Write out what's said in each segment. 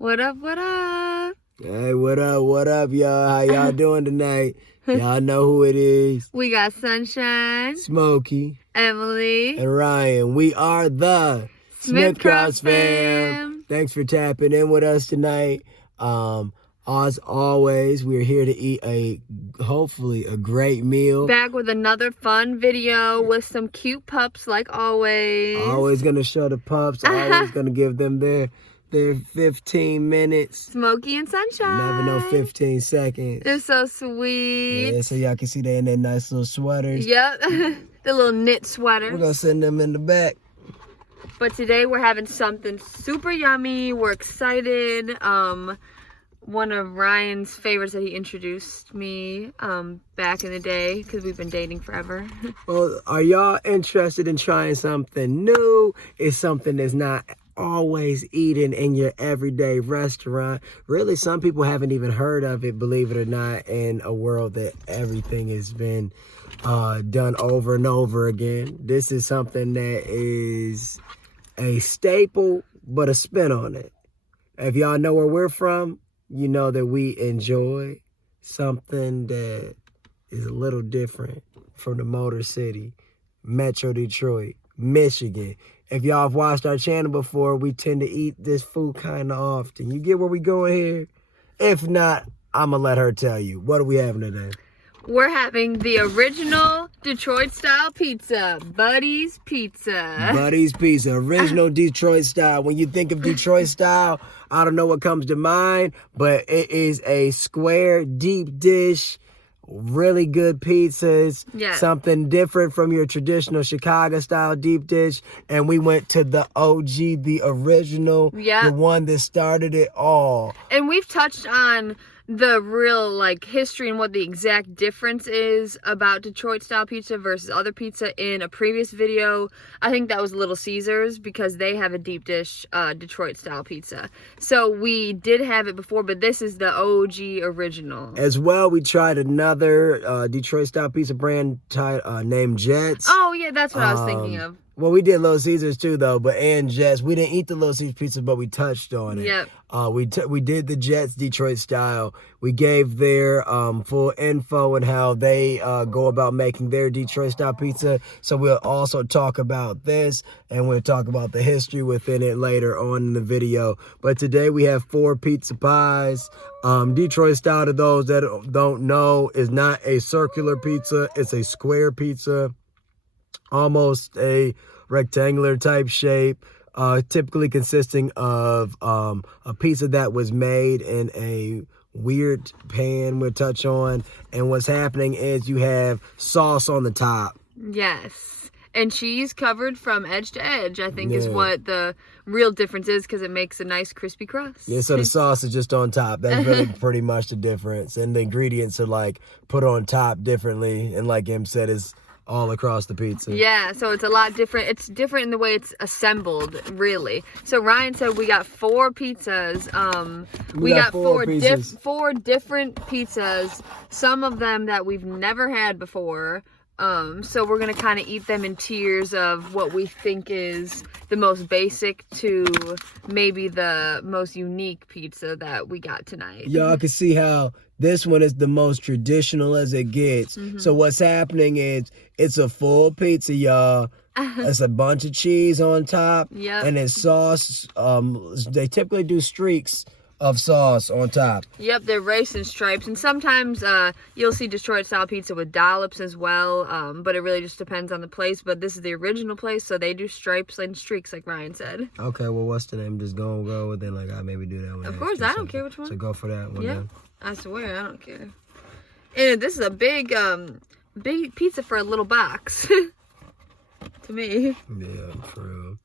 What up, what up? Hey, what up, y'all? How y'all doing tonight? Y'all know who it is. We got Sunshine, Smokey, Emily, and Ryan. We are the Smith Cross fam. Thanks for tapping in with us tonight. As always, we're here to eat hopefully a great meal. Back with another fun video with some cute pups like always. Always gonna show the pups. Always gonna give them their 15 minutes. Smokey and Sunshine. Never know 15 seconds. They're so sweet. Yeah, so y'all can see they in their nice little sweaters. Yep, the little knit sweaters. We're gonna send them in the back. But today we're having something super yummy. We're excited. One of Ryan's favorites that he introduced me back in the day, because we've been dating forever. Well, are y'all interested in trying something new? It's something that's not always eaten in your everyday restaurant. Really, some people haven't even heard of it, believe it or not, in a world that everything has been done over and over again. This is something that is a staple, but a spin on it. If y'all know where we're from, you know that we enjoy something that is a little different from the Motor City, Metro Detroit, Michigan. If y'all have watched our channel before, we tend to eat this food kind of often. You get where we going here? If not, I'm going to let her tell you. What are we having today? We're having the original Detroit style pizza, Buddy's Pizza. Buddy's Pizza, original Detroit style. When you think of Detroit style, I don't know what comes to mind, but it is a square, deep dish, really good pizzas, something different from your traditional Chicago style deep dish. And we went to the OG, the original, the one that started it all. And we've touched on the real history and what the exact difference is about Detroit style pizza versus other pizza in a previous video. I think that was Little Caesars, because they have a deep dish Detroit style pizza. So we did have it before, but this is the OG original. As well, we tried another Detroit style pizza brand named Jets. Oh yeah, that's what I was thinking of. Well, we did Little Caesars too, though, and Jets. We didn't eat the Little Caesars pizza, but we touched on it. Yep. We did the Jets Detroit style. We gave their full info and how they go about making their Detroit style pizza. So we'll also talk about this, and we'll talk about the history within it later on in the video. But today we have 4 pizza pies. Detroit style, to those that don't know, is not a circular pizza. It's a square pizza. Almost a rectangular type shape, typically consisting of a pizza that was made in a weird pan we'll touch on. And what's happening is you have sauce on the top. Yes. And cheese covered from edge to edge, I think, is what the real difference is, because it makes a nice crispy crust. Yeah, so the sauce is just on top. That's really pretty much the difference. And the ingredients are put on top differently. And like Em said, is all across the pizza. Yeah, so it's a lot different. It's different in the way it's assembled, really. So Ryan said we got 4 pizzas. We got four different pizzas. Some of them that we've never had before. So we're gonna kind of eat them in tiers of what we think is the most basic to maybe the most unique pizza that we got tonight. Y'all can see how this one is the most traditional as it gets. So what's happening is it's a full pizza, y'all. It's a bunch of cheese on top. And it's sauce. They typically do streaks of sauce on top. Yep, they're racing stripes. And sometimes you'll see Detroit style pizza with dollops as well. But it really just depends on the place. But this is the original place, so they do stripes and streaks, like Ryan said. Okay, well, what's the name? Just go with it. I maybe do that one. Of course, I don't care which one. So go for that one. Yeah, I swear, I don't care. And this is a big pizza for a little box. To me. Yeah, true.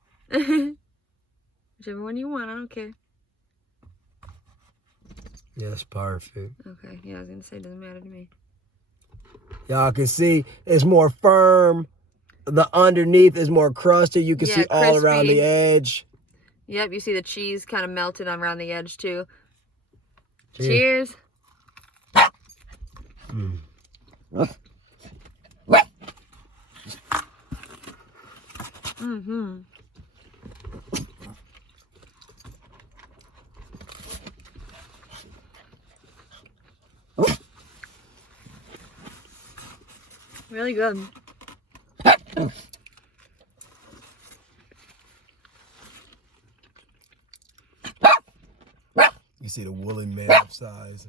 Whichever one you want, I don't care. Yeah, that's perfect. Okay, yeah, I was gonna say it doesn't matter to me. Y'all can see it's more firm. The underneath is more crusted. You can see all around the edge. Yep, you see the cheese kind of melted around the edge too. Cheers. Really good. You see the woolly man size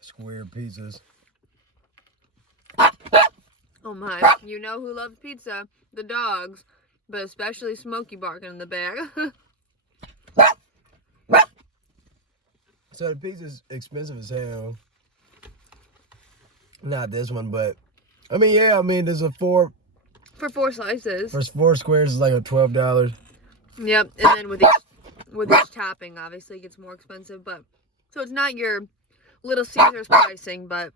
square pizzas. Oh my, you know who loves pizza? The dogs, but especially Smokey barking in the back. So the pizza's expensive as hell. Not this one, but I mean, yeah, I mean, there's a four. For 4 slices. For 4 squares is like a $12. Yep, and then with each topping, obviously it gets more expensive, but so it's not your Little Caesars pricing, but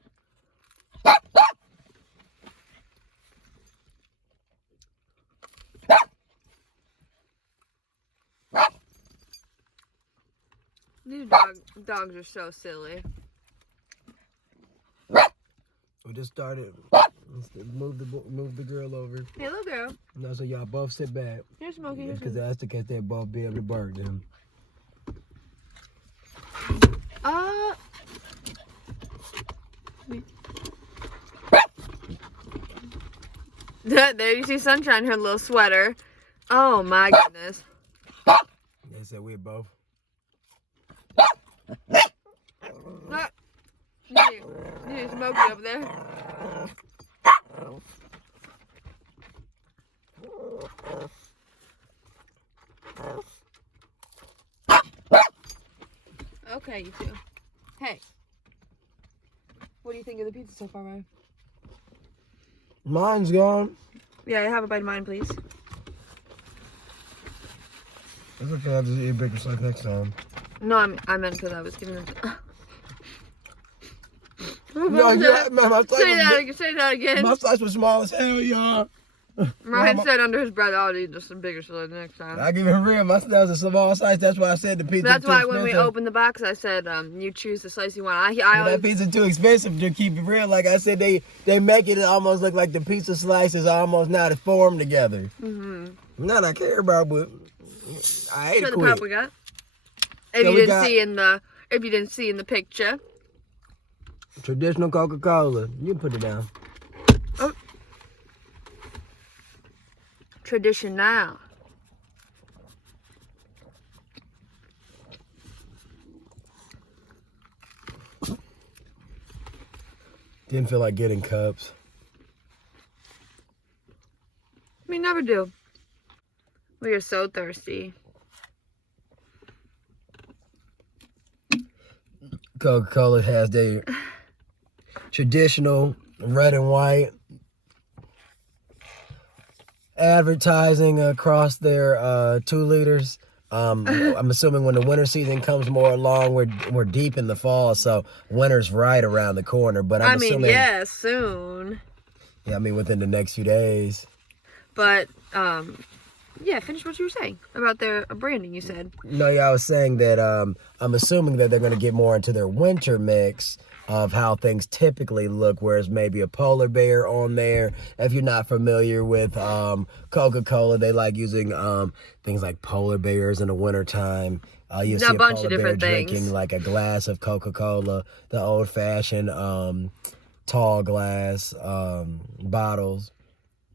these dogs are so silly. We just started. Move the girl over. Hey, little girl. No, so y'all both sit back. Here's Smokey. Because that's the case they both be able to bark them. There you see Sunshine, her little sweater. Oh my goodness. They said we're both. You see Smokey over there. Okay, you two. Hey. What do you think of the pizza so far, Ryan? Mine's gone. Yeah, have a bite of mine, please. It's okay, I'll just eat a bigger slice next time. No, I meant because I was giving it. No, yeah, man, my slice Say that again. My slice was small as hell, y'all. Ryan said under his breath, I'll eat just a bigger slice next time. I give it real. That was a small slice. That's why I said the pizza. That's why when we opened the box, I said, you choose the slice you want. That pizza too expensive to keep it real. Like I said, they make it almost look like the pizza slices are almost not formed together. Mm-hmm. Not I care about, but I ate it quick. The pop we got. If you didn't see in the picture. Traditional Coca-Cola. You put it down. Oh. Tradition now. Didn't feel like getting cups. We never do. We are so thirsty. Coca-Cola has their traditional red and white advertising across their 2 liters. I'm assuming when the winter season comes more along, we're deep in the fall, so winter's right around the corner. But I'm assuming, yeah, soon. Yeah, I mean within the next few days. But yeah, finish what you were saying about their branding. You said. No, yeah, I was saying that I'm assuming that they're going to get more into their winter mix of how things typically look, whereas maybe a polar bear on there. If you're not familiar with Coca-Cola, they like using things like polar bears in the wintertime. You see a bunch of different things. Drinking like a glass of Coca-Cola, the old-fashioned tall glass bottles,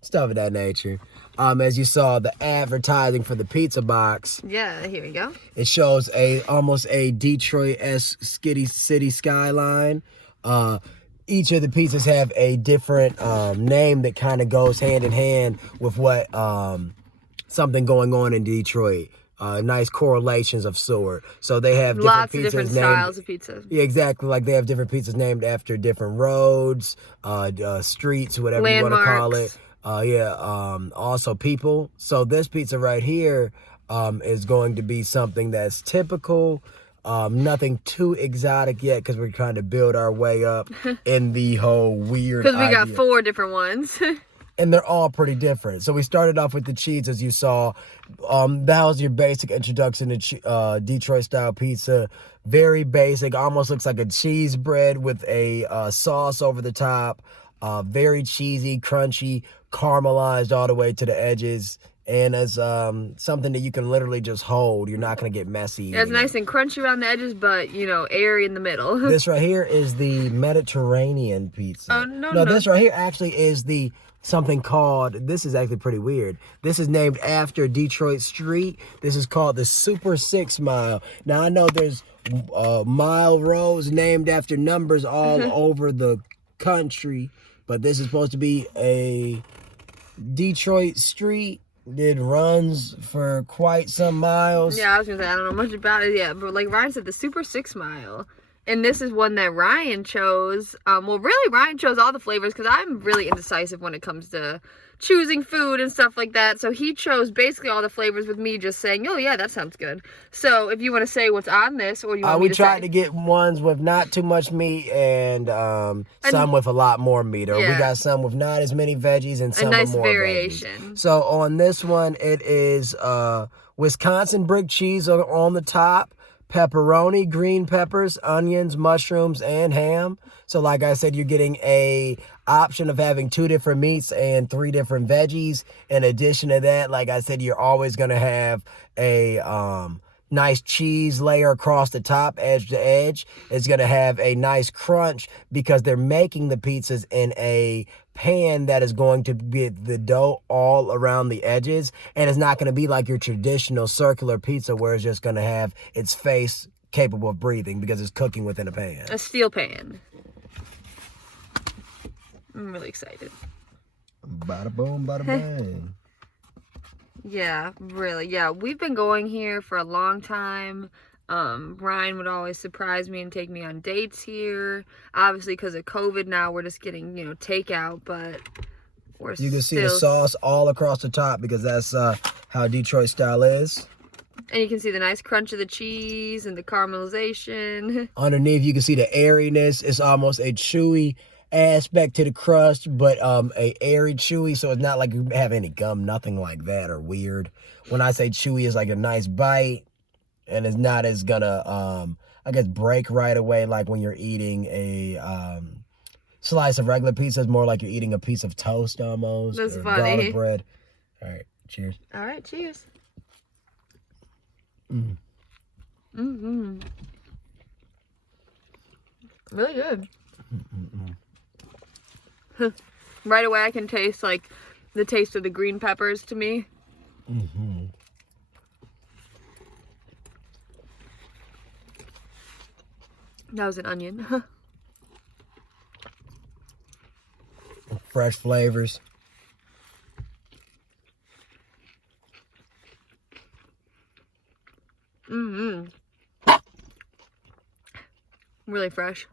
stuff of that nature. As you saw, the advertising for the pizza box. Yeah, here we go. It shows almost a Detroit-esque city skyline. Each of the pizzas have a different name that kind of goes hand in hand with what something going on in Detroit. Nice correlations of sort. So they have lots of different styles of pizza. Yeah, exactly. Like they have different pizzas named after different roads, streets, whatever landmarks. You want to call it. Also people. So this pizza right here is going to be something that's typical. Nothing too exotic yet because we're trying to build our way up in the whole weird Because we got 4 different ones. And they're all pretty different. So we started off with the cheese, as you saw. That was your basic introduction to Detroit-style pizza. Very basic. Almost looks like a cheese bread with a sauce over the top. Very cheesy, crunchy, caramelized all the way to the edges. and it's something that you can literally just hold. You're not gonna get messy. Yeah, it's nice and crunchy around the edges, but you know, airy in the middle. This right here is the Mediterranean pizza. Oh no. This right here actually is the something called. This is actually pretty weird. This is named after Detroit Street. This is called the Super 6 Mile. Now I know there's mile roads named after numbers all over the country, but this is supposed to be a Detroit Street. It runs for quite some miles. Yeah, I was gonna say I don't know much about it yet, but like Ryan said, the Super 6 Mile. And this is one that Ryan chose. Well, really, Ryan chose all the flavors because I'm really indecisive when it comes to choosing food and stuff like that. So he chose basically all the flavors with me just saying, oh, yeah, that sounds good. So if you want to say what's on this or you want me to say. We tried to get ones with not too much meat and some with a lot more meat. Or we got some with not as many veggies and some with more variation. Veggies. So on this one, it is Wisconsin brick cheese on the top. Pepperoni, green peppers, onions, mushrooms, and ham. So like I said, you're getting a option of having 2 different meats and 3 different veggies. In addition to that, like I said, you're always going to have a nice cheese layer across the top, edge to edge. It's going to have a nice crunch because they're making the pizzas in a pan that is going to get the dough all around the edges, and it's not going to be like your traditional circular pizza where it's just going to have its face capable of breathing because it's cooking within a pan. A steel pan. I'm really excited. Bada boom, bada bang. Yeah, really. Yeah, we've been going here for a long time. Ryan would always surprise me and take me on dates here. Obviously, because of COVID now, we're just getting, takeout, but you can see the sauce all across the top because that's how Detroit style is. And you can see the nice crunch of the cheese and the caramelization. Underneath, you can see the airiness. It's almost a chewy aspect to the crust, but a airy chewy, so it's not like you have any gum, nothing like that, or weird. When I say chewy, it's like a nice bite, and it's not as gonna, I guess, break right away like when you're eating a slice of regular pizza. It's more like you're eating a piece of toast almost. That's or funny. Garlic bread. All right, cheers. All right, cheers. Really good. Right away, I can taste like the taste of the green peppers to me. That was an onion. Fresh flavors. Really fresh.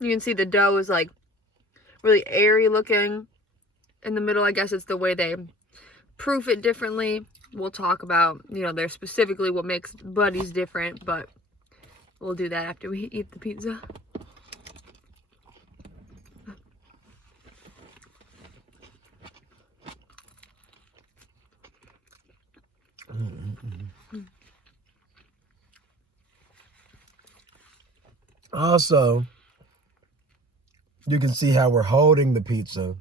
You can see the dough is like really airy looking in the middle. I guess it's the way they proof it differently. We'll talk about, they're specifically what makes Buddy's different, but we'll do that after we eat the pizza. Also, you can see how we're holding the pizza.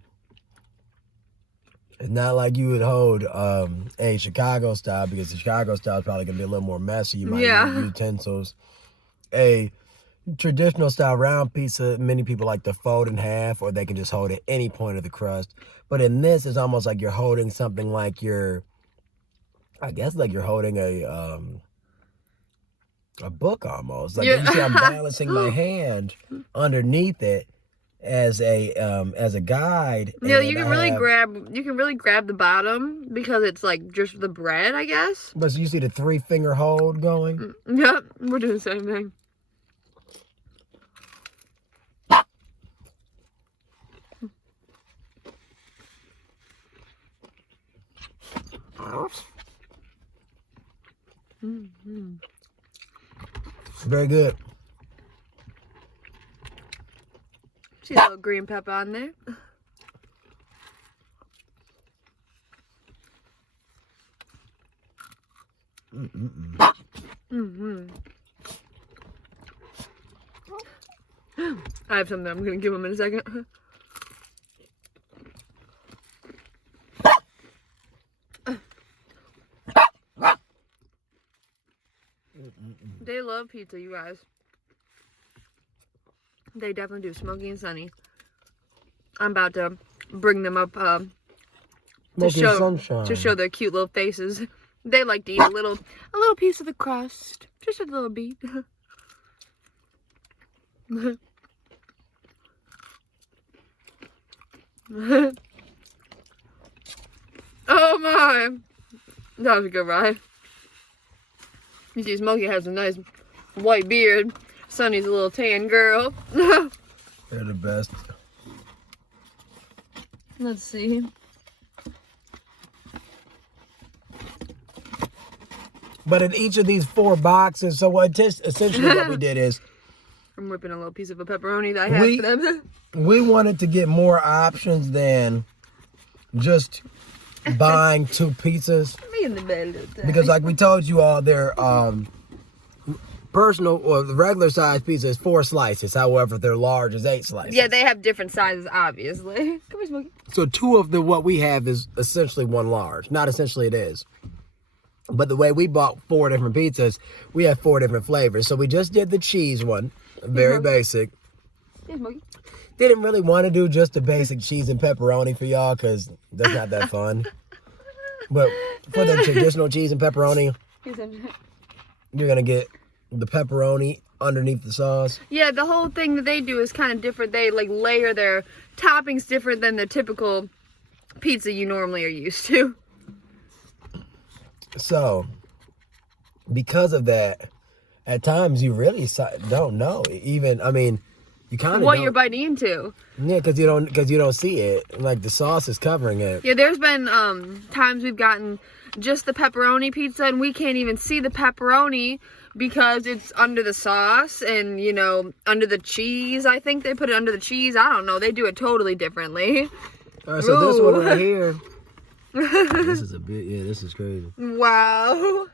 It's not like you would hold a Chicago style, because the Chicago style is probably going to be a little more messy. You might need utensils. A traditional style round pizza, many people like to fold in half, or they can just hold at any point of the crust. But in this, it's almost like you're holding something like I guess like you're holding a book almost. Like you see I'm balancing my hand underneath it as a guide. Yeah, you can really grab the bottom because it's like just the bread, I guess. But you see the 3-finger hold going? Yep, we're doing the same thing. Very good. See a little green pepper on there. I have something I'm gonna give him in a second. They love pizza, you guys. They definitely do. Smokey and Sunny. I'm about to bring them up to show their cute little faces. They like to eat a little piece of the crust, just a little bit. Oh my! That was a good ride. You see, Smokey has a nice white beard. Sunny's a little tan girl. They're the best. Let's see. But in each of these 4 boxes, so essentially what we did is... I'm whipping a little piece of a pepperoni that I had for them. We wanted to get more options than just buying 2 pizzas. Me in the bed. Because like we told you all, their personal or the regular size pizza is 4 slices. However, their large is 8 slices. Yeah, they have different sizes, obviously. Come here, Smokey. So 2 of what we have is essentially 1 large. Not essentially, it is. But the way we bought 4 different pizzas, we have 4 different flavors. So we just did the cheese one, very basic. Yes, Smokey. Didn't really want to do just the basic cheese and pepperoni for y'all because that's not that fun. But for the traditional cheese and pepperoni, you're going to get the pepperoni underneath the sauce. Yeah, the whole thing that they do is kind of different. They like layer their toppings different than the typical pizza you normally are used to. So, because of that, at times you really don't know. Even, I mean, you kind of what you're biting into. Yeah, because you don't see it. Like the sauce is covering it. Yeah, there's been times we've gotten just the pepperoni pizza and we can't even see the pepperoni because it's under the sauce and, you know, under the cheese. I think they put it under the cheese. I don't know. They do it totally differently. All right, so this one right here. This is this is crazy. Wow.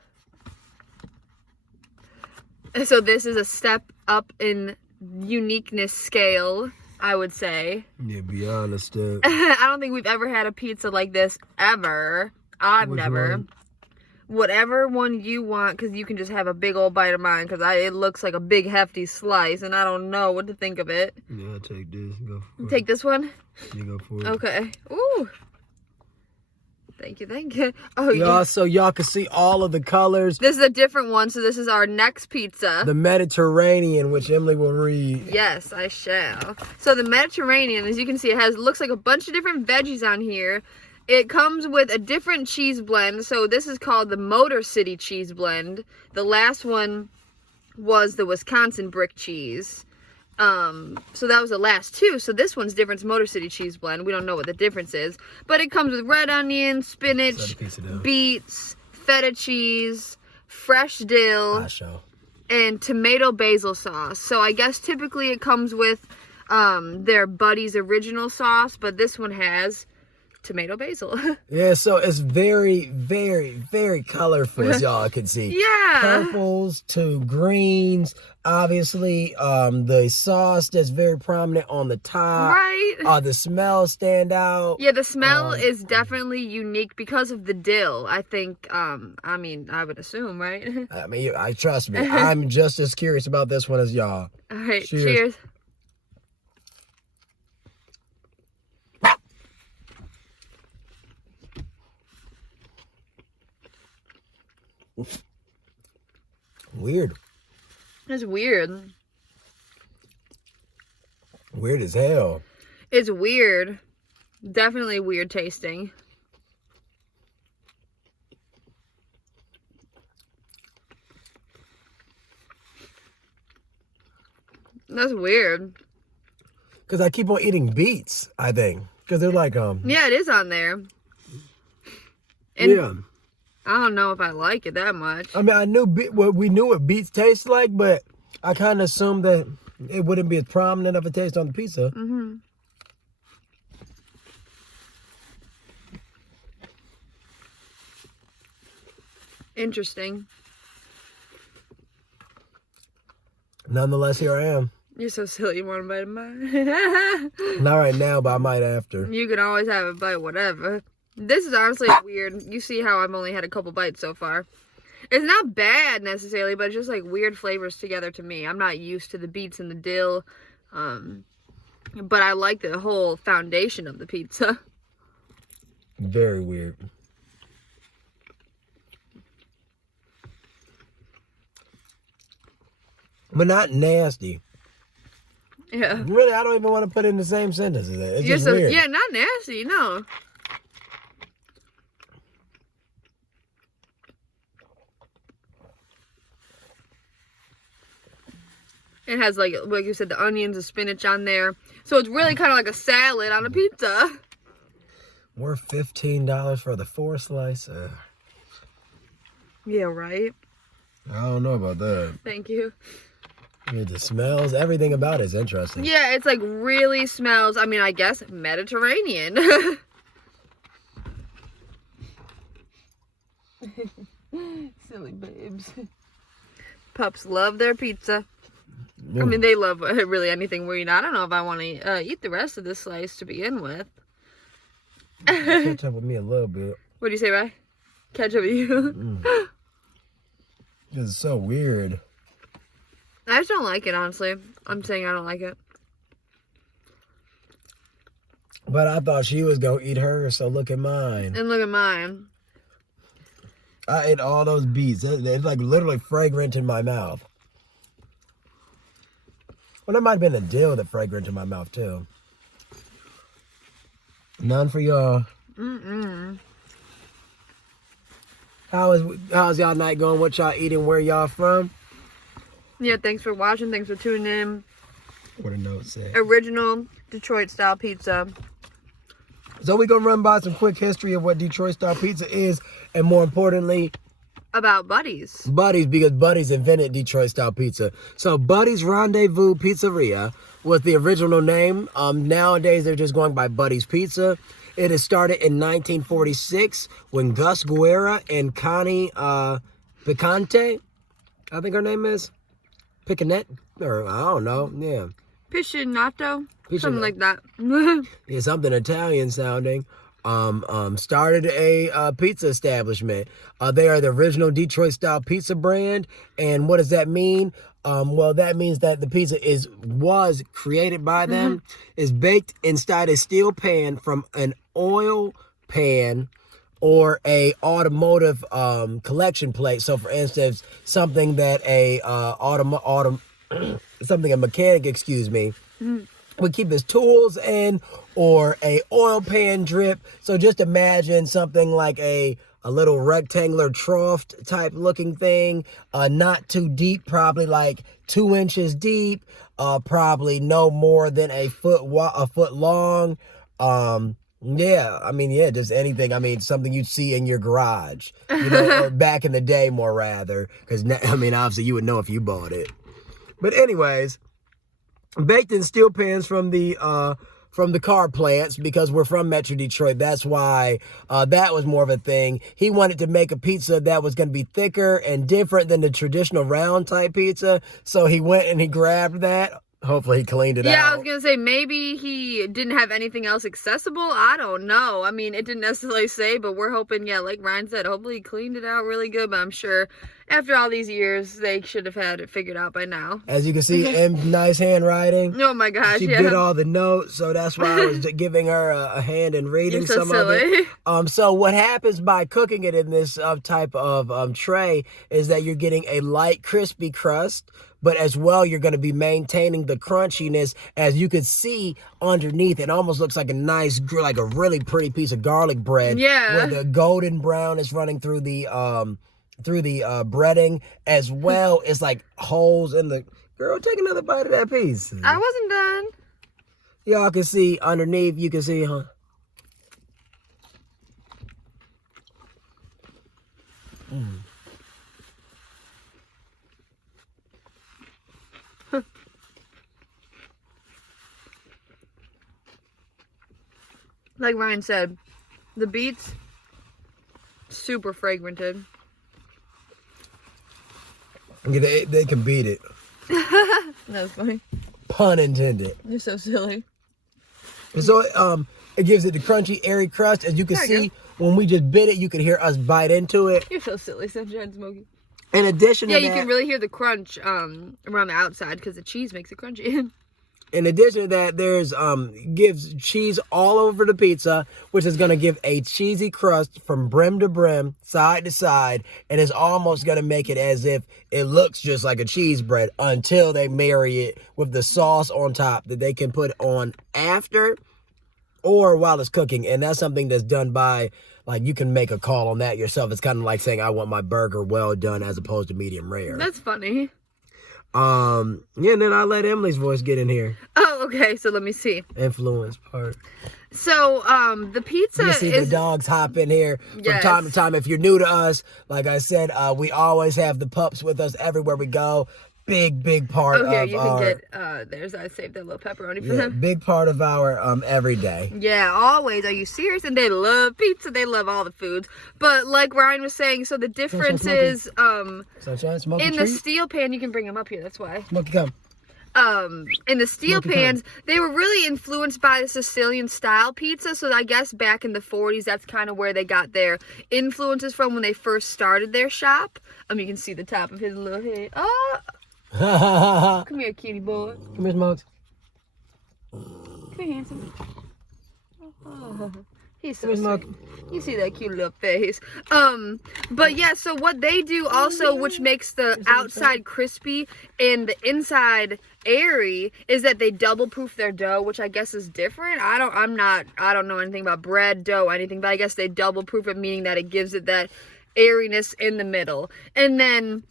So this is a step up in uniqueness scale, I would say. Yeah, beyond a step. I don't think we've ever had a pizza like this, ever. I've never. One? Whatever one you want, because you can just have a big old bite of mine, because it looks like a big hefty slice, and I don't know what to think of it. Yeah, I'll take this. Go for it. Take this one? You go for it. Okay. Ooh. Thank you, thank you. Oh, y'all, so y'all can see all of the colors. This is a different one, so this is our next pizza. The Mediterranean, which Emily will read. Yes, I shall. So the Mediterranean, as you can see, looks like a bunch of different veggies on here. It comes with a different cheese blend. So this is called the Motor City cheese blend. The last one was the Wisconsin brick cheese. So that was the last 2. So this one's different. It's Motor City cheese blend. We don't know what the difference is. But it comes with red onion, spinach, beets, feta cheese, fresh dill, and tomato basil sauce. So I guess typically it comes with their Buddy's original sauce, but this one has tomato basil. Yeah, so it's very, very, very colorful, as y'all can see. Yeah. Purples to greens. Obviously, the sauce that's very prominent on the top. Right. The smells stand out. Yeah, the smell is definitely unique because of the dill. I think, I mean, I would assume, right? I mean, I trust me. I'm just as curious about this one as y'all. All right, cheers. Weird. It's weird. Weird as hell. It's weird. Definitely weird tasting. That's weird. Because I keep on eating beets, I think. Because they're like, yeah, it is on there. And yeah. I don't know if I like it that much. I mean, we knew what beets taste like, but I kind of assumed that it wouldn't be as prominent of a taste on the pizza. Mm-hmm. Interesting. Nonetheless, here I am. You're so silly. You want a bite of mine? Not right now, but I might after. You can always have a bite, whatever. This is honestly weird. You see how I've only had a couple bites so far. It's not bad necessarily, but it's just like weird flavors together to me. I'm not used to the beets and the dill. But I like the whole foundation of the pizza. Very weird. But not nasty. Yeah. Really, I don't even want to put it in the same sentence as that. It's just weird. Yeah, not nasty, no. It has like you said, the onions, the spinach on there. So it's really kind of like a salad on a pizza. Worth $15 for the 4 slice. Yeah, right? I don't know about that. Thank you. The smells, everything about it is interesting. Yeah, it's like really smells, I mean, I guess Mediterranean. Silly babes. Pups love their pizza. I mean, they love really anything we eat. I don't know if I want to eat the rest of this slice to begin with. Catch up with me a little bit. What do you say, Ray? Catch up with you? It's so weird. I just don't like it, honestly. I'm saying I don't like it. But I thought she was going to eat hers, so look at mine. And look at mine. I ate all those beets. It's like literally fragrant in my mouth. Well, there might have been a dill that fragrant in my mouth, too. None for y'all. How's y'all night going? What y'all eating? Where y'all from? Yeah, thanks for watching. Thanks for tuning in. What a note say. Original Detroit style pizza. So we're going to run by some quick history of what Detroit style pizza is. And more importantly, about Buddy's. Buddy's, because Buddy's invented Detroit style pizza. So Buddy's Rendezvous Pizzeria was the original name. Nowadays, they're just going by Buddy's Pizza. It is started in 1946 when Gus Guerra and Connie Picante, I think her name is, Picanet, or I don't know, yeah. Piscinato, something like that. Yeah, something Italian sounding. Started a pizza establishment. They are the original Detroit style pizza brand. And what does that mean? Well, that means that the pizza was created by them, is baked inside a steel pan from an oil pan or a automotive collection plate. So for instance, something that a mechanic, would keep his tools in, or a oil pan drip. So just imagine something like a little rectangular trough type looking thing, not too deep, probably like 2 inches deep, probably no more than a foot long. Just anything. I mean, something you'd see in your garage, or back in the day, more rather, because obviously you would know if you bought it. But anyways, baked in steel pans from the car plants, because we're from Metro Detroit. That's why that was more of a thing. He wanted to make a pizza that was going to be thicker and different than the traditional round type pizza. So he went and he grabbed that. Hopefully he cleaned it out. Yeah, I was going to say, maybe he didn't have anything else accessible. I don't know. I mean, it didn't necessarily say, but we're hoping, yeah, like Ryan said, hopefully he cleaned it out really good. But I'm sure after all these years, they should have had it figured out by now. As you can see, M's nice handwriting. Oh my gosh, she did all the notes, so that's why I was giving her a hand and reading some of it. So what happens by cooking it in this type of tray is that you're getting a light, crispy crust, but as well, you're going to be maintaining the crunchiness. As you can see underneath, it almost looks like a nice, like a really pretty piece of garlic bread. Yeah. Where the golden brown is running through the breading, as well as like holes in the... Girl, take another bite of that piece. I wasn't done. Y'all can see underneath, you can see, huh? Like Ryan said, the beets, super fragranted. Yeah, they can beat it. That was funny. Pun intended. You're so silly. And so it gives it the crunchy, airy crust. As you can see, when we just bit it, you could hear us bite into it. You're so silly, Sunshine Smokey. In addition to that... Yeah, you can really hear the crunch around the outside because the cheese makes it crunchy. In addition to that, there's gives cheese all over the pizza, which is going to give a cheesy crust from brim to brim, side to side, and it's almost going to make it as if it looks just like a cheese bread until they marry it with the sauce on top that they can put on after or while it's cooking. And that's something that's done by, like, you can make a call on that yourself. It's kind of like saying, I want my burger well done as opposed to medium rare. That's funny. Yeah, and then I let Emily's voice get in here. Oh, okay. So let me see. Influence part. So, the pizza you see the dogs hop in here from time to time. If you're new to us, like I said, we always have the pups with us everywhere we go. Big part here, of you our... can get, I saved that little pepperoni for them. Big part of our everyday. Yeah, always. Are you serious? And they love pizza. They love all the foods. But like Ryan was saying, so the difference is, Sunshine, Smokey in treat? the steel pan, you can bring them up here, that's why. Smokey, come. In the steel pans, they were really influenced by the Sicilian style pizza. So I guess back in the 40s, that's kind of where they got their influences from when they first started their shop. You can see the top of his little head. Oh! Come here, cutie boy. Come here, Smokes. Come here, handsome. Oh, he's so Come here, sweet. You see that cute little face. But yeah, so what they do also, which makes the outside crispy and the inside airy, is that they double proof their dough, which I guess is different. I don't know anything about bread, dough, anything, but I guess they double proof it, meaning that it gives it that airiness in the middle. And then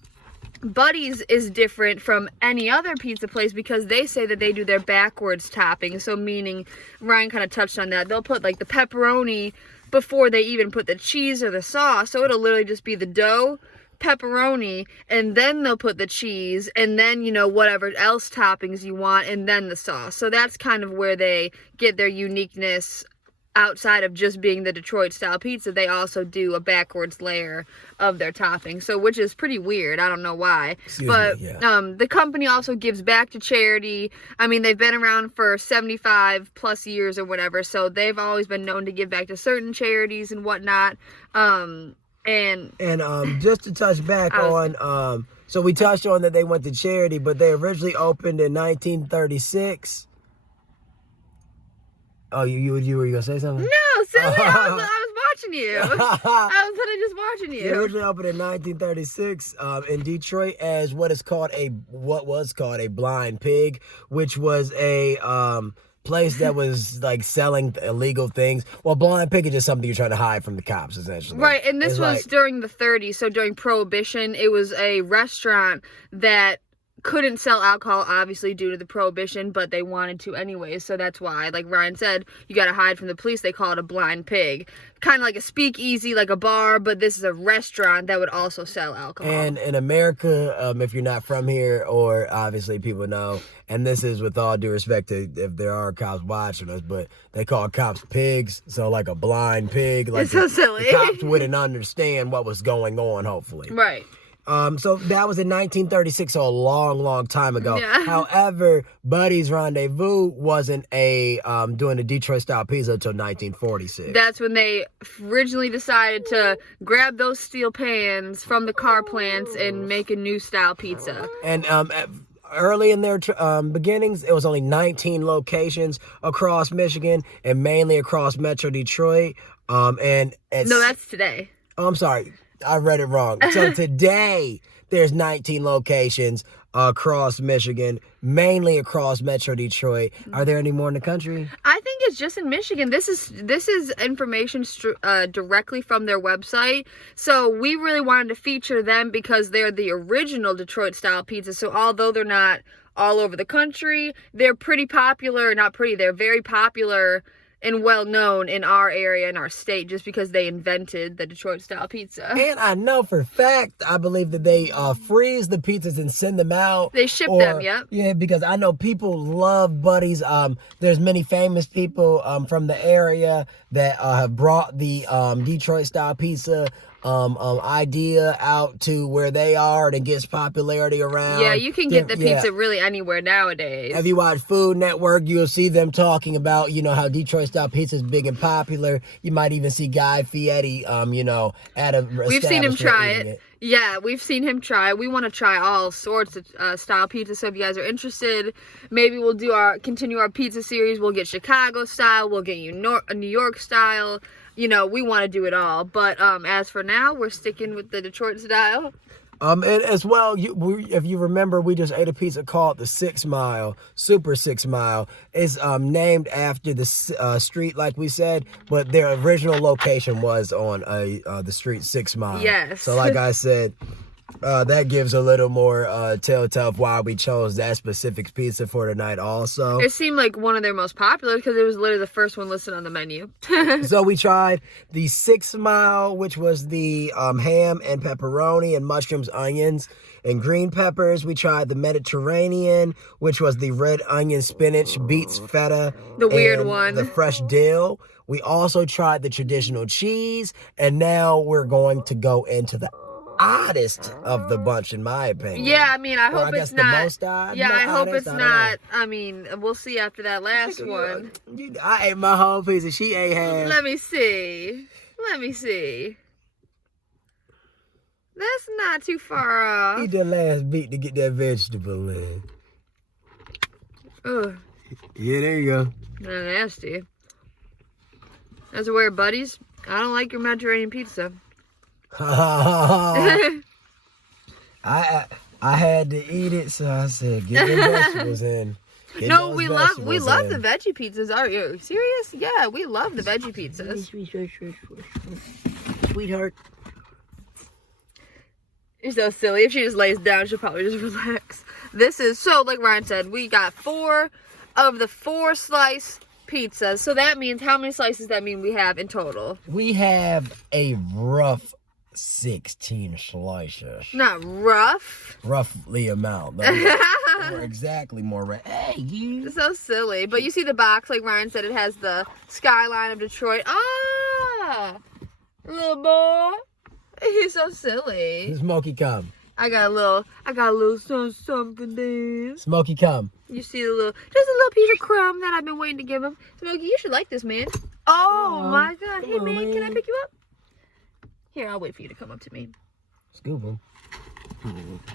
Buddy's is different from any other pizza place because they say that they do their backwards topping. So meaning, Ryan kind of touched on that. They'll put like the pepperoni before they even put the cheese or the sauce. So it'll literally just be the dough, pepperoni, and then they'll put the cheese, and then, you know, whatever else toppings you want, and then the sauce. So that's kind of where they get their uniqueness. Outside of just being the Detroit style pizza, they also do a backwards layer of their topping, so which is pretty weird. I don't know why. The company also gives back to charity. I mean, they've been around for 75 plus years or whatever, so they've always been known to give back to certain charities and whatnot. And just to touch back on, so we touched on that they went to charity, but they originally opened in 1936. Oh, you were gonna say something? No, silly. I was watching you. I was just watching you. They originally opened in 1936 in Detroit as what was called a blind pig, which was a place that was like selling illegal things. Well, blind pig is just something you're trying to hide from the cops, essentially. Right, and this was during the 30s, so during Prohibition. It was a restaurant that couldn't sell alcohol, obviously, due to the prohibition, but they wanted to anyways, so that's why, like Ryan said, you gotta hide from the police. They call it a blind pig. Kind of like a speakeasy, like a bar, but this is a restaurant that would also sell alcohol. And in America, if you're not from here, or obviously people know, and this is with all due respect to if there are cops watching us, but they call cops pigs, so like a blind pig. Like it's so silly. The cops wouldn't understand what was going on, hopefully. Right. So that was in 1936, so a long time ago. Yeah. However, Buddy's Rendezvous wasn't doing a Detroit style pizza until 1946. That's when they originally decided to grab those steel pans from the car plants and make a new style pizza. And early in their beginnings, it was only 19 locations across Michigan and mainly across Metro Detroit. No, that's today. Oh, I'm sorry. I read it wrong. So today, there's 19 locations across Michigan, mainly across Metro Detroit. Are there any more in the country? I think it's just in Michigan. This is information directly from their website. So we really wanted to feature them because they're the original Detroit style pizza. So although they're not all over the country, they're pretty popular. Not pretty, they're very popular and well known in our area, in our state, just because they invented the Detroit style pizza. And I know for a fact, I believe that they freeze the pizzas and send them out. They ship them, yep. Yeah, because I know people love Buddy's. There's many famous people from the area that have brought the Detroit style pizza idea out to where they are, and it gets popularity around. Yeah, you can get the pizza really anywhere nowadays. If you watch Food Network, you'll see them talking about, how Detroit style pizza is big and popular. You might even see Guy Fieri, at a We've seen him try it. Yeah, we've seen him try. We want to try all sorts of style pizza. So if you guys are interested, maybe we'll continue our pizza series. We'll get Chicago style. We'll get New York style. We want to do it all. But as for now, we're sticking with the Detroit style. And as well, if you remember, we just ate a pizza called the 6 Mile, Super 6 Mile. It's named after the street, like we said, but their original location was on the street 6 Mile. Yes. So like I said, that gives a little more telltale of why we chose that specific pizza for tonight also. It seemed like one of their most popular because it was literally the first one listed on the menu. So we tried the 6 Mile, which was the ham and pepperoni and mushrooms, onions, and green peppers. We tried the Mediterranean, which was the red onion, spinach, beets, feta. The weird one. The fresh dill. We also tried the traditional cheese, and now we're going to go into the oddest of the bunch, in my opinion. Yeah, I mean, I hope it's not. The most odd. Yeah, I hope it's not. I mean, we'll see after that last one. I ate my whole pizza. She ate half. Let me see. That's not too far off. Eat the last beat to get that vegetable in. Ugh. Yeah, there you go. Nasty. As a weird buddies, I don't like your Mediterranean pizza. I had to eat it, so I said, get the vegetables in. No, we love the veggie pizzas. Are you serious? Yeah, we love the veggie pizzas. Sweetheart. You're so silly. If she just lays down, she'll probably just relax. So like Ryan said, we got 4 of the 4 slice pizzas. So that means, how many slices does that mean we have in total? We have a rough 16 slices. Not rough. Roughly amount. More right. Hey, you. So silly. But you see the box, like Ryan said, it has the skyline of Detroit. Ah! Little boy. He's so silly. Smokey, come. I got a little something for this. Smokey, come. You see just a little piece of crumb that I've been waiting to give him. Smokey, you should like this, man. Oh my God. Hey, man, can I pick you up? Here, I'll wait for you to come up to me. Scoop him.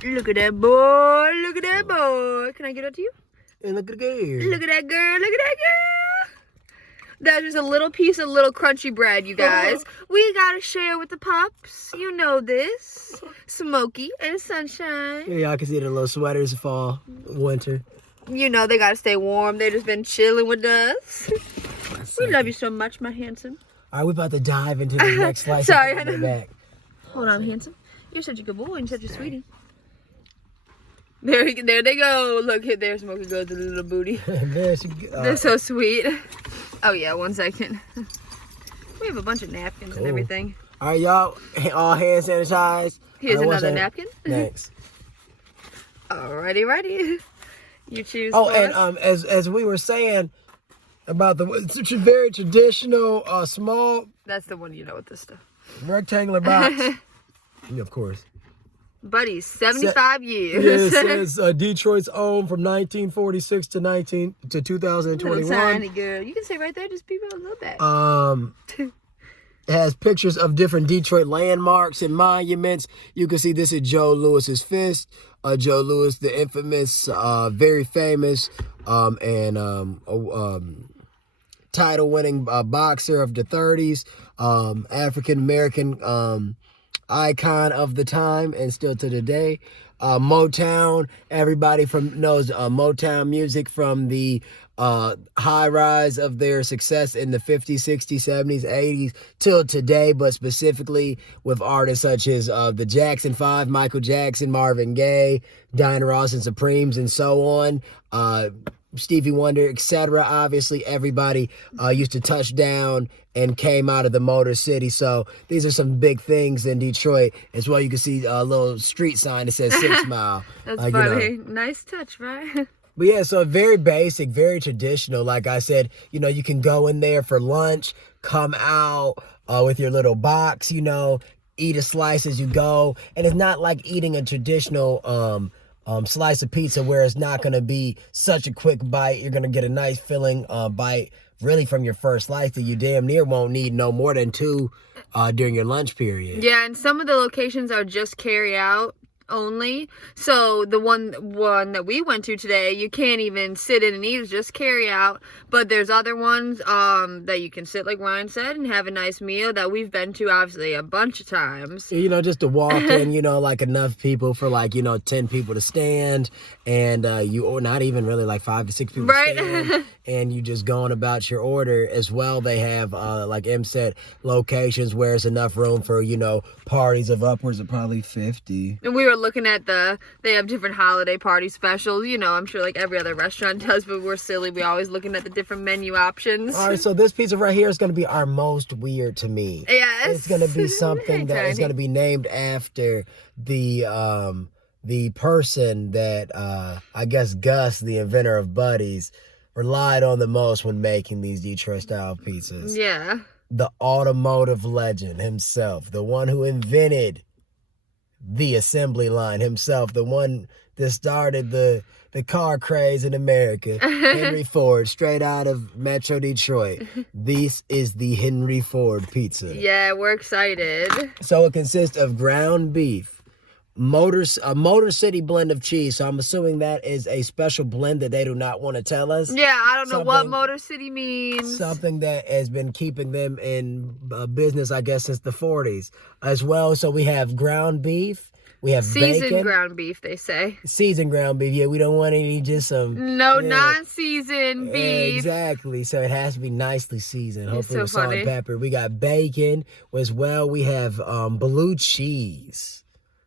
Look at that boy. Look at that boy. Can I get up to you? And look at the girl. Look at that girl. Look at that girl. That's just a little piece of little crunchy bread, you guys. We gotta share with the pups. You know this. Smokey and Sunshine. Yeah, y'all can see the little sweaters fall, winter. You know they gotta stay warm. They just been chilling with us. We love you so much, my handsome. All right, we're about to dive into the next slice. Sorry, back. Hold on, handsome. You're such a good boy and such a sweetie. There they go. Look, there Smokey goes, the little booty. There she goes. They're so sweet. Oh yeah, 1 second. We have a bunch of napkins and everything. All right, y'all, all hand sanitized. Here's another napkin. Thanks. Alrighty, ready. You choose. Oh, and as we were saying about it's a very traditional, small. That's the one with this stuff. Rectangular box. Yeah, of course. Buddies, 75 years. Yeah, it says Detroit's own from 1946 to 2021. Little tiny girl. You can say right there, just peep out a little bit. It has pictures of different Detroit landmarks and monuments. You can see this is Joe Louis's fist. Joe Louis, the infamous, very famous, title-winning boxer of the 30s, African-American icon of the time and still to the day. Motown, everybody knows Motown music from the high rise of their success in the 50s, 60s, 70s, 80s till today, but specifically with artists such as the Jackson 5, Michael Jackson, Marvin Gaye, Diana Ross and Supremes, and so on. Stevie Wonder, etc. Obviously, everybody used to touch down and came out of the Motor City. So these are some big things in Detroit. As well, you can see a little street sign that says 6 Mile. That's funny. Nice touch, right? But yeah, so very basic, very traditional. Like I said, you can go in there for lunch, come out with your little box, eat a slice as you go, and it's not like eating a traditional slice of pizza where it's not going to be such a quick bite. You're going to get a nice filling bite really from your first slice that you damn near won't need no more than 2 during your lunch period. Yeah, and some of the locations are just carry out only. So the one that we went to today, you can't even sit in and eat, it's just carry out. But there's other ones that you can sit, like Ryan said, and have a nice meal that we've been to obviously a bunch of times. You know, just to walk in, you know, like enough people for like, you know, 10 people to stand, and or not even really like 5 to 6 people right? to stand, and you just going about your order. As well, they have like Em said, locations where it's enough room for, you know, parties of upwards of probably 50. And we were looking at they have different holiday party specials, you know, I'm sure like every other restaurant does, but we're silly, we always looking at the different menu options. All right, so this pizza right here is going to be our most weird to me. Yes. It's going to be something that is going to be named after the person that I guess Gus, the inventor of Buddies, relied on the most when making these Detroit style pizzas. Yeah. The automotive legend himself, the one who invented the assembly line himself, the one that started the car craze in America, Henry Ford, straight out of Metro Detroit. This is the Henry Ford pizza. Yeah, we're excited. So it consists of ground beef, a Motor City blend of cheese. So I'm assuming that is a special blend that they do not want to tell us. Yeah, I don't know what Motor City means. Something that has been keeping them in business, I guess, since the 40s as well. So we have ground beef. We have seasoned bacon. Ground beef, they say. Seasoned ground beef. Yeah, we don't want any just some... No, non-seasoned beef. Exactly. So it has to be nicely seasoned. Hopefully with so salt and pepper. We got bacon as well. We have blue cheese.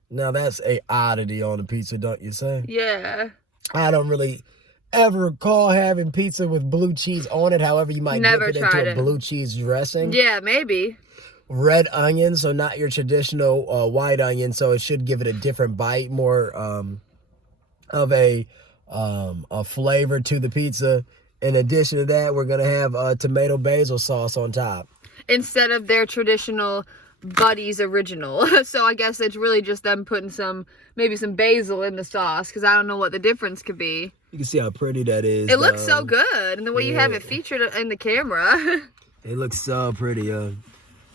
Now, that's a oddity on the pizza, don't you say? Yeah. I don't really ever recall having pizza with blue cheese on it. However, you might dip it into a blue cheese dressing. Yeah, maybe. Red onion, so not your traditional white onion, so it should give it a different bite, more of a flavor to the pizza. In addition to that, we're going to have tomato basil sauce on top. Instead of their traditional Buddy's original. So I guess it's really just them putting maybe some basil in the sauce, because I don't know what the difference could be. You can see how pretty that is. It looks so good, and the way you have it featured in the camera. It looks so pretty,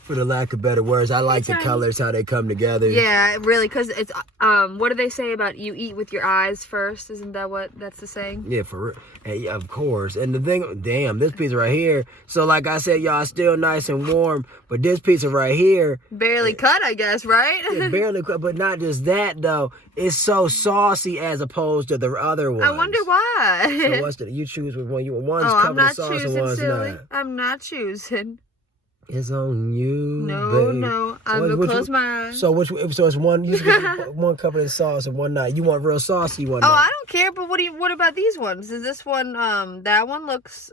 for the lack of better words. I like the colors, how they come together. Yeah, really, because it's, what do they say about you eat with your eyes first? Isn't that what that's the saying? Yeah, for real. And yeah, of course. And the thing, damn, this pizza right here. So like I said, y'all, still nice and warm, but this pizza right here. Barely cut, I guess, right? Yeah, barely cut, but not just that, though. It's so saucy as opposed to the other ones. I wonder why. So what's you choose with one. One's covered in sauce and one's silly. not. I'm not choosing. It's on you, No, babe. no. I'm gonna close my eyes. So it's one. You get one covered in sauce and one not. You want real saucy one? Oh, I don't care. But what about these ones? Is this one? That one looks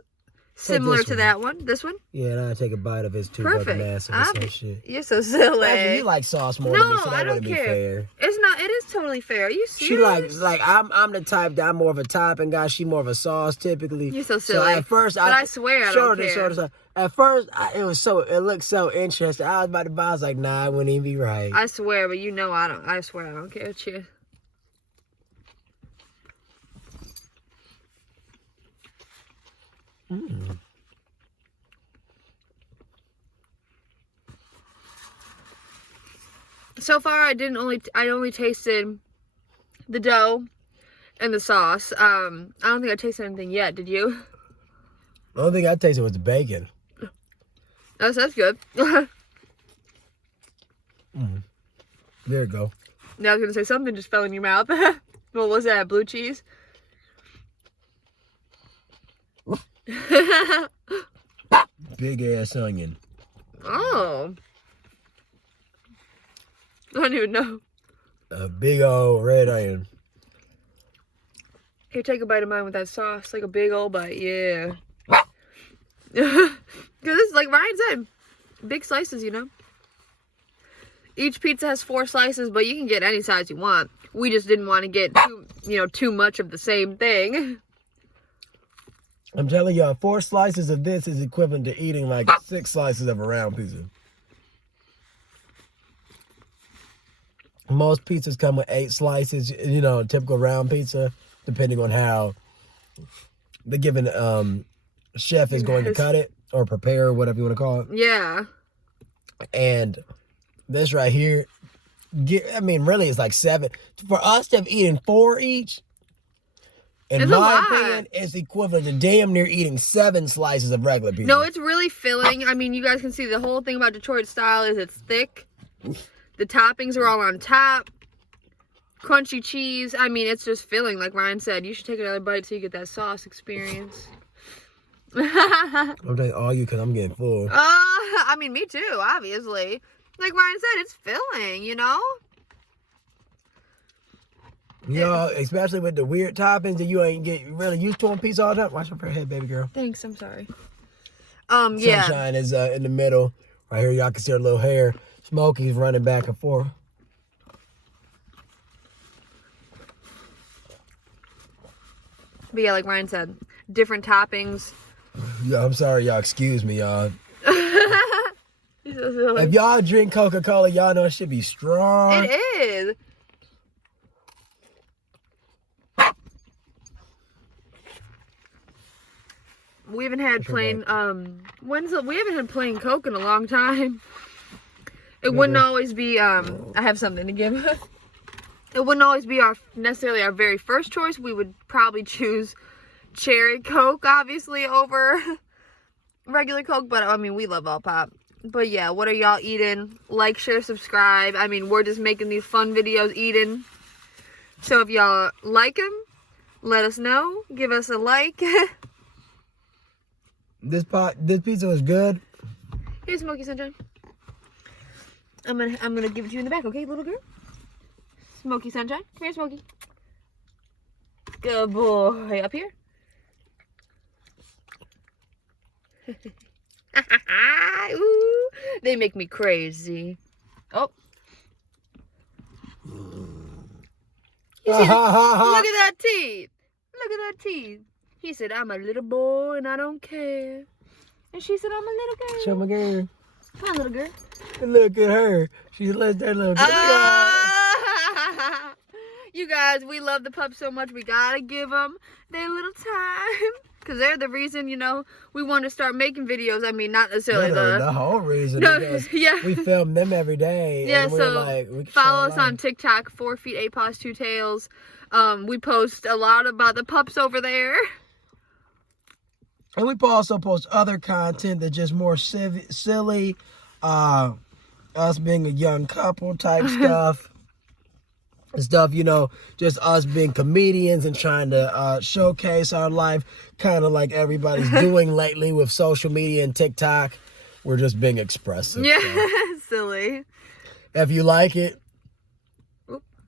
similar to that one. This one? Yeah, and I take a bite of his too fucking ass and some shit. You're so silly. Actually, you like sauce more than me, so that wouldn't be fair. It's not. It is totally fair. Are you She serious? like I'm the type that I'm more of a topping guy. She more of a sauce typically. You're so silly. So at first, I swear I don't care. At first, it looked so interesting. I was about to buy. I was like, nah, it wouldn't even be right. I swear, but you know I don't. I swear I don't care. Cheers. So far, I only tasted the dough and the sauce. I don't think I tasted anything yet. Did you? The only thing I tasted was the bacon. Oh, so that's good. There you go. Now I was gonna say something just fell in your mouth. What was that? Blue cheese? Big ass onion. Oh. I don't even know. A big old red onion. Here, take a bite of mine with that sauce. Like a big old bite. Yeah. Because this is like Ryan said. Big slices, you know. Each pizza has 4 slices, but you can get any size you want. We just didn't want to get too much of the same thing. I'm telling y'all, 4 slices of this is equivalent to eating like 6 slices of a round pizza. Most pizzas come with 8 slices, you know, typical round pizza, depending on how the given chef is going to cut it or prepare, whatever you want to call it. Yeah. And this right here, I mean, really, it's like 7. For us to have eaten 4 each, in my opinion, it's equivalent to damn near eating 7 slices of regular pizza. No, it's really filling. I mean, you guys can see the whole thing about Detroit style is it's thick. The toppings are all on top. Crunchy cheese. I mean, it's just filling, like Ryan said. You should take another bite so you get that sauce experience. I'm taking all you because I'm getting full. I mean, me too, obviously. Like Ryan said, it's filling, you know? You know, especially with the weird toppings that you ain't get really used to on pizza all the time. Watch out for your head, baby girl. Thanks, I'm sorry. Yeah. Sunshine is in the middle. Right here, y'all can see her little hair. Smokey's running back and forth. But yeah, like Ryan said, different toppings. Yeah, I'm sorry, y'all. Excuse me, y'all. If y'all drink Coca-Cola, y'all know it should be strong. It is. We haven't had plain we haven't had plain Coke in a long time. It wouldn't always be I have something to give. It wouldn't always be necessarily our very first choice. We would probably choose cherry Coke, obviously, over regular Coke, but I mean, we love all pop. But yeah, what are y'all eating? Like, share, subscribe. I mean, we're just making these fun videos eating. So if y'all like them, let us know. Give us a like. This pizza was good. Here's Smokey Sunshine. I'm gonna give it to you in the back, okay, little girl? Smokey Sunshine. Come here, Smokey. Good boy. Up here. Ooh, they make me crazy. Oh. You see look at that teeth. Look at that teeth. He said, I'm a little boy and I don't care. And she said, I'm a little girl. Show my girl. Come on, little girl. Look at her. She let that little girl. You guys, we love the pups so much. We gotta give them their little time. Because they're the reason, you know, we want to start making videos. I mean, not necessarily the whole reason. No, yeah. We film them every day. Yeah, and so we follow us on TikTok, 4 feet, 8 paws, 2 tails. We post a lot about the pups over there. And we also post other content that's just more silly. Us being a young couple type stuff. Stuff, you know, just us being comedians and trying to showcase our life, kind of like everybody's doing lately with social media and TikTok. We're just being expressive. Yeah, so. Silly. If you like it,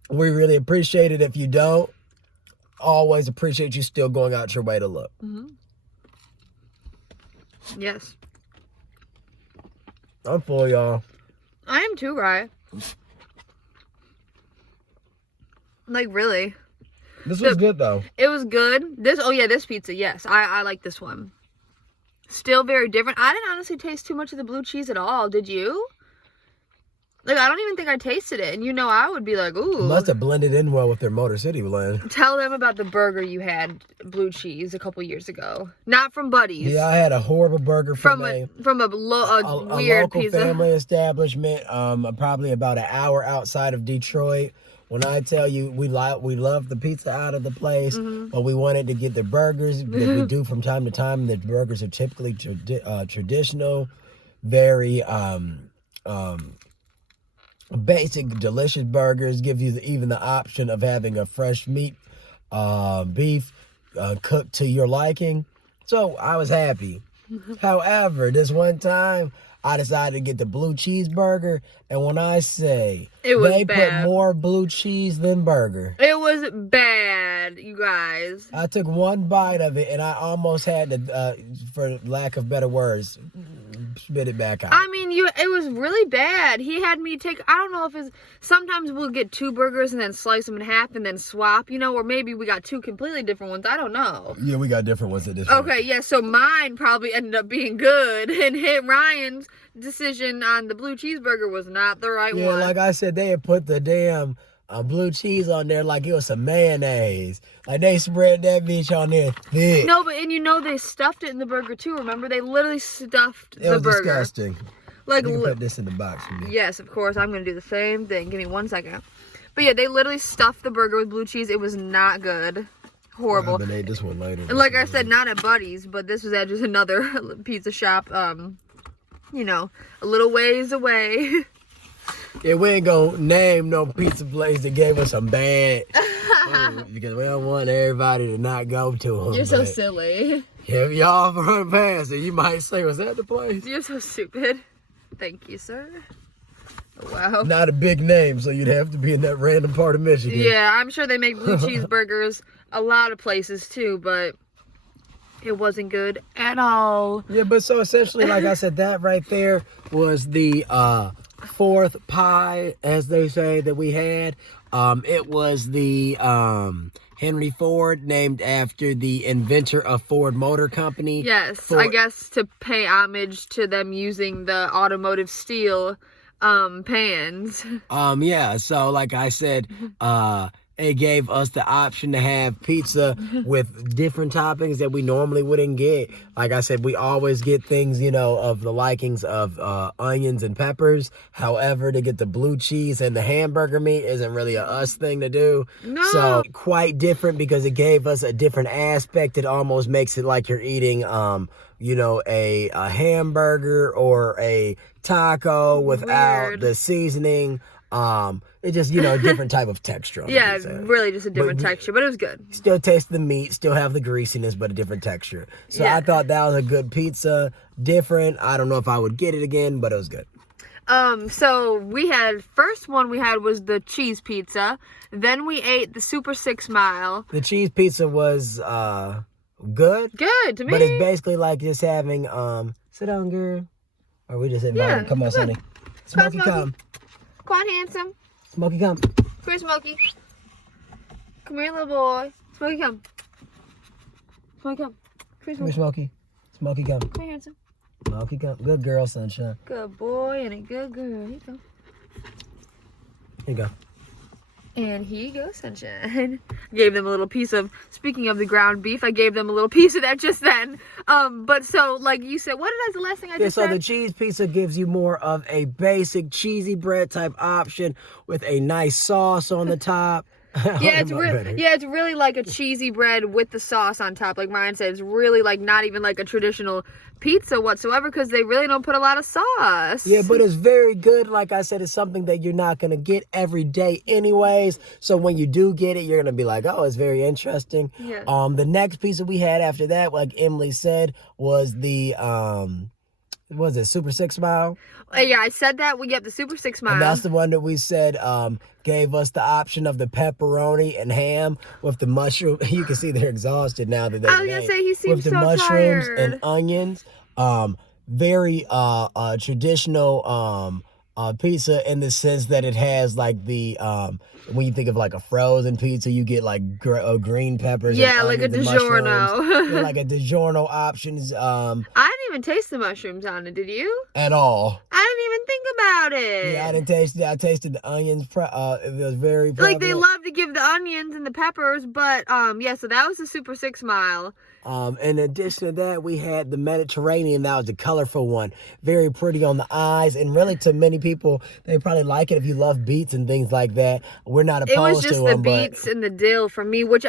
we really appreciate it. If you don't, always appreciate you still going out your way to look. Mm-hmm. Yes. I'm full, y'all. I am too, right? Like, really. This was good, though. It was good. This pizza, yes. I like this one. Still very different. I didn't honestly taste too much of the blue cheese at all. Did you? Like, I don't even think I tasted it. And you know, I would be like, ooh. Must have blended in well with their Motor City blend. Tell them about the burger you had, blue cheese, a couple years ago. Not from Buddy's. Yeah, I had a horrible burger from a weird local pizza. family establishment, probably about an hour outside of Detroit. When I tell you we love the pizza out of the place, but we wanted to get the burgers that we do from time to time. The burgers are typically traditional, very basic, delicious burgers. Give you even the option of having a fresh meat, beef, cooked to your liking. So I was happy. However, this one time, I decided to get the blue cheeseburger, and when I say they put more blue cheese than burger. It was bad, you guys. I took one bite of it, and I almost had to, for lack of better words, spit it back out. I mean, it was really bad. He had me take, I don't know if it's, sometimes we'll get 2 burgers and then slice them in half and then swap, you know, or maybe we got 2 completely different ones. I don't know. Yeah, we got different ones at this point. Okay, yeah, so mine probably ended up being good, and Ryan's decision on the blue cheeseburger was not the right one. Yeah, like I said, they had put the damn blue cheese on there like it was some mayonnaise. Like they spread that bitch on there thick. No, but and you know they stuffed it in the burger too. Remember, they literally stuffed the burger. It was disgusting. Like, you can put this in the box for me. Yes, of course. I'm gonna do the same thing. Give me 1 second. But yeah, they literally stuffed the burger with blue cheese. It was not good. Horrible. I've been ate this one later. And like I said, not at Buddy's, but this was at just another pizza shop. You know, a little ways away. Yeah, we ain't gonna name no pizza place that gave us some bad because we don't want everybody to not go to them. You're so silly. If y'all run past it, you might say, was that the place? You're so stupid. Thank you, sir. Wow. Not a big name, so you'd have to be in that random part of Michigan. Yeah, I'm sure they make blue cheeseburgers a lot of places too, but it wasn't good at all. Yeah, but so essentially, like I said, that right there was the 4th pie, as they say, that we had. It was the Henry Ford, named after the inventor of Ford Motor Company. Yes, I guess to pay homage to them using the automotive steel pans. Yeah, so like I said, it gave us the option to have pizza with different toppings that we normally wouldn't get. Like I said, we always get things, you know, of the likings of onions and peppers. However, to get the blue cheese and the hamburger meat isn't really a us thing to do. No. So quite different because it gave us a different aspect. It almost makes it like you're eating, you know, a hamburger or a taco without the seasoning. It's just, you know, a different type of texture. Yeah, really just a different texture, but it was good. Still taste the meat, still have the greasiness, but a different texture. So yeah. I thought that was a good pizza, different. I don't know if I would get it again, but it was good. So we had, first one we had was the cheese pizza. Then we ate the Super 6 Mile. The cheese pizza was, good. Good to me. But it's basically like just having, sit down, girl. Or we just invited, come on, Sonny. Smokey, come. Come on, handsome. Smokey, come. Come here, Smokey. Come here, little boy. Smokey, come. Smokey, come. Come here, Smokey. Smokey, come. Come here, handsome. Smokey, come. Good girl, sunshine. Good boy and a good girl. Here you go. Here you go. And here you go, sunshine. Gave them a little piece of, speaking of the ground beef, I gave them a little piece of that just then. But so, like you said, what did the last thing I just said? So the cheese pizza gives you more of a basic cheesy bread type option with a nice sauce on the top. Yeah, it's really like a cheesy bread with the sauce on top. Like Ryan said, it's really like not even like a traditional pizza whatsoever because they really don't put a lot of sauce. Yeah, but it's very good. Like I said, it's something that you're not going to get every day anyways. So when you do get it, you're going to be like, oh, it's very interesting. Yeah. The next pizza we had after that, like Emily said, was the was it Super 6 Mile? Yeah, I said that. We get the Super 6 Mile. And that's the one that we said gave us the option of the pepperoni and ham with the mushroom. You can see they're exhausted now that they're I was going to say, he seems with the mushrooms and onions. Very traditional pizza in the sense that it has like the when you think of like a frozen pizza, you get like green peppers. Yeah, like a DiGiorno. Yeah, like a DiGiorno options. I didn't even taste the mushrooms on it. Did you? At all. I didn't even think about it. Yeah, I didn't taste it. I tasted the onions. It was very prevalent. Like they love to give the onions and the peppers, but yeah. So that was the Super 6 Mile. In addition to that, we had the Mediterranean. That was the colorful one. Very pretty on the eyes. And really to many people, they probably like it if you love beets and things like that. We're not opposed to them. It was just the beets and the dill for me, which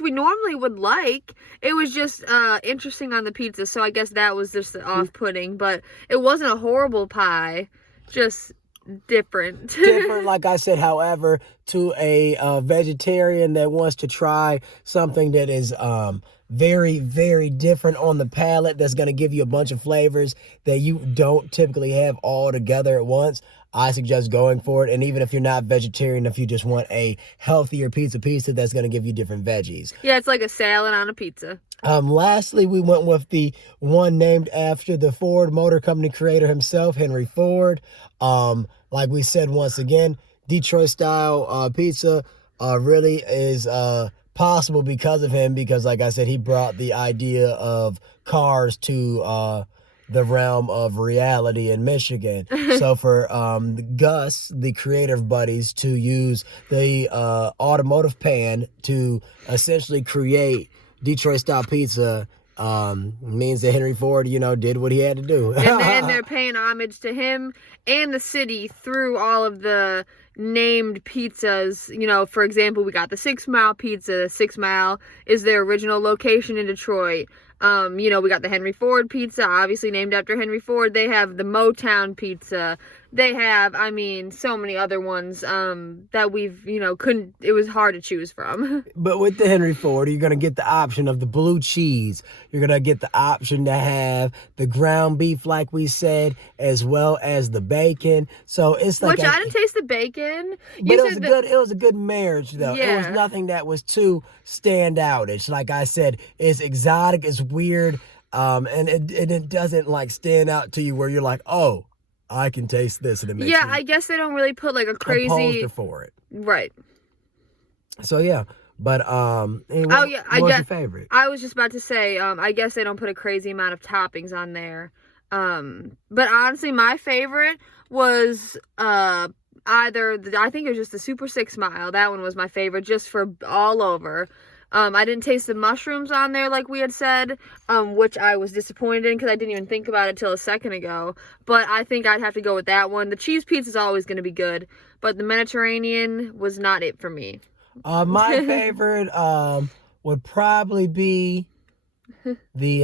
we normally would like. It was just interesting on the pizza. So I guess that was just off-putting. But it wasn't a horrible pie. Just different. Different, like I said. However, to a vegetarian that wants to try something that is very, very different on the palate, that's going to give you a bunch of flavors that you don't typically have all together at once, I suggest going for it. And even if you're not vegetarian, if you just want a healthier pizza that's going to give you different veggies. Yeah, it's like a salad on a pizza. Lastly, we went with the one named after the Ford Motor Company creator himself, Henry Ford. Like we said, once again, Detroit style pizza really is possible because of him, because like I said, he brought the idea of cars to the realm of reality in Michigan. So for Gus, the creative buddies, to use the automotive pan to essentially create Detroit style pizza means that Henry Ford, did what he had to do. And they're paying homage to him and the city through all of the named pizzas. For example, we got the 6 Mile Pizza. 6 Mile is their original location in Detroit. We got the Henry Ford Pizza, obviously named after Henry Ford. They have the Motown Pizza. They have, so many other ones that we've, it was hard to choose from. But with the Henry Ford, you're going to get the option of the blue cheese. You're going to get the option to have the ground beef, like we said, as well as the bacon. So it's like... Which I didn't taste the bacon. But it was a good marriage, though. Yeah. It was nothing that was too standoutish. Like I said, it's exotic, it's weird, and it doesn't stand out to you where you're like, oh, I can taste this, and it makes I guess they don't really put a crazy poster for it, right? So yeah, but anyway, what's your favorite? I was just about to say, I guess they don't put a crazy amount of toppings on there, but honestly, my favorite was I think it was just the Super 6 Mile. That one was my favorite, just for all over. I didn't taste the mushrooms on there like we had said, which I was disappointed in because I didn't even think about it till a second ago. But I think I'd have to go with that one. The cheese pizza is always going to be good, but the Mediterranean was not it for me. My favorite would probably be the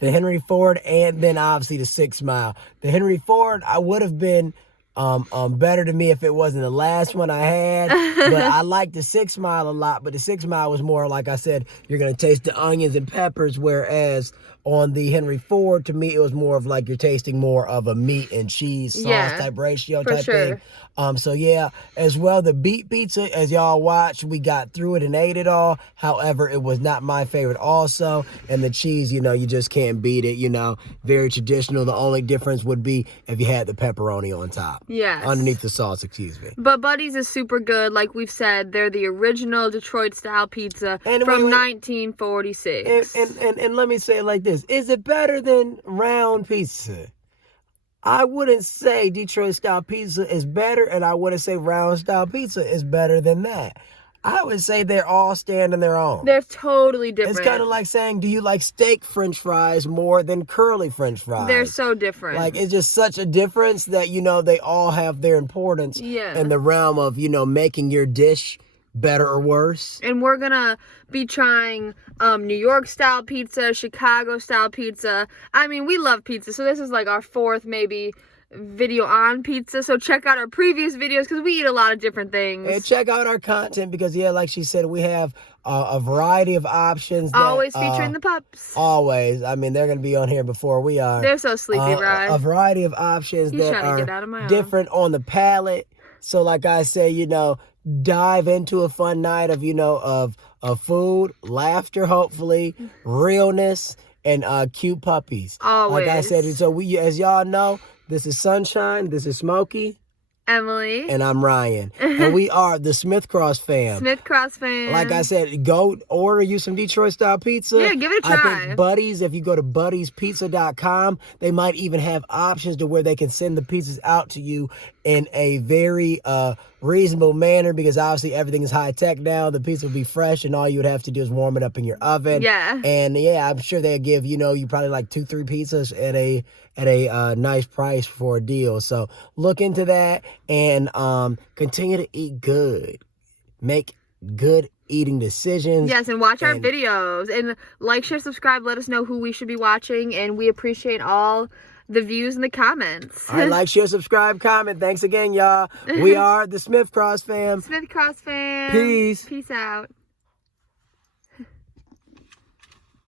Henry Ford, and then obviously the 6 Mile. The Henry Ford, I would have been better to me if it wasn't the last one I had, but I like the 6 Mile a lot. But the 6 Mile was more, like I said, you're gonna taste the onions and peppers, whereas on the Henry Ford, to me, it was more of like you're tasting more of a meat and cheese sauce type ratio type thing. So yeah, as well, the beet pizza, as y'all watched, we got through it and ate it all. However, it was not my favorite also. And the cheese, you just can't beat it, very traditional. The only difference would be if you had the pepperoni on top. Yes. Underneath the sauce, excuse me. But Buddy's is super good. Like we've said, they're the original Detroit style pizza from 1946. And let me say it like this. Is it better than round pizza? I wouldn't say Detroit style pizza is better, and I wouldn't say round style pizza is better than that. I would say they're all stand on their own. They're totally different. It's kind of like saying, do you like steak French fries more than curly French fries? They're so different. It's just such a difference that, they all have their importance in the realm of, making your dish better or worse. And we're gonna be trying New York style pizza, Chicago style pizza. We love pizza, so this is like our fourth maybe video on pizza. So check out our previous videos because we eat a lot of different things. And check out our content because like she said, we have a variety of options. Always featuring the pups. Always. They're gonna be on here before we are. They're so sleepy, Ryan. A variety of options that are different on the palate. So like I say, dive into a fun night of food, laughter, hopefully, realness, and cute puppies. Always. Like I said, so we, as y'all know, this is Sunshine, this is Smokey, Emily, and I'm Ryan, and we are the Smith Cross fam. Smith Cross fam. Like I said, go order you some Detroit style pizza. Yeah, give it a try. I think Buddy's, if you go to buddiespizza.com, they might even have options to where they can send the pizzas out to you in a very reasonable manner, because obviously everything is high tech now. The pizza will be fresh, and all you would have to do is warm it up in your oven. Yeah. And yeah, I'm sure they'll give you probably like 2-3 pizzas at a nice price for a deal. So look into that and continue to eat good. Make good eating decisions. Yes, and watch our videos and like, share, subscribe. Let us know who we should be watching, and we appreciate all the views and the comments. All right, like, share, subscribe, comment. Thanks again, y'all. We are the Smith Cross fam. Smith Cross fam. Peace. Peace out.